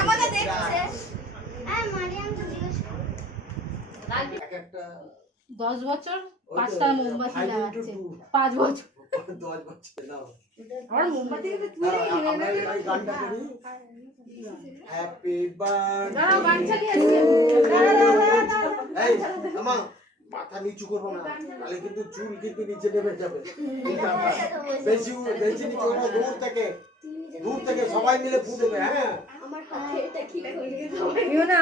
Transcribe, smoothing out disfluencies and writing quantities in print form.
আমাকে দেখছে 10 বছর 5টা মোমবাতি লাগাচ্ছে 5 বছর 10 বছর দাও আর মোমবাতি তো তুই আমরা এই গানটা করি হ্যাপি বার্থডে দাঁড়াও গান চালিয়ে আসছে এই আমা মাথা নিচু করবো না তাহলে কিন্তু চুল কিন্তু নিচে নেমে যাবে বেশি বেশি নিচু করবো দূর থেকে সবাই মিলে ফু দেবে হ্যাঁ আমার হাতে এটা কি লাগে না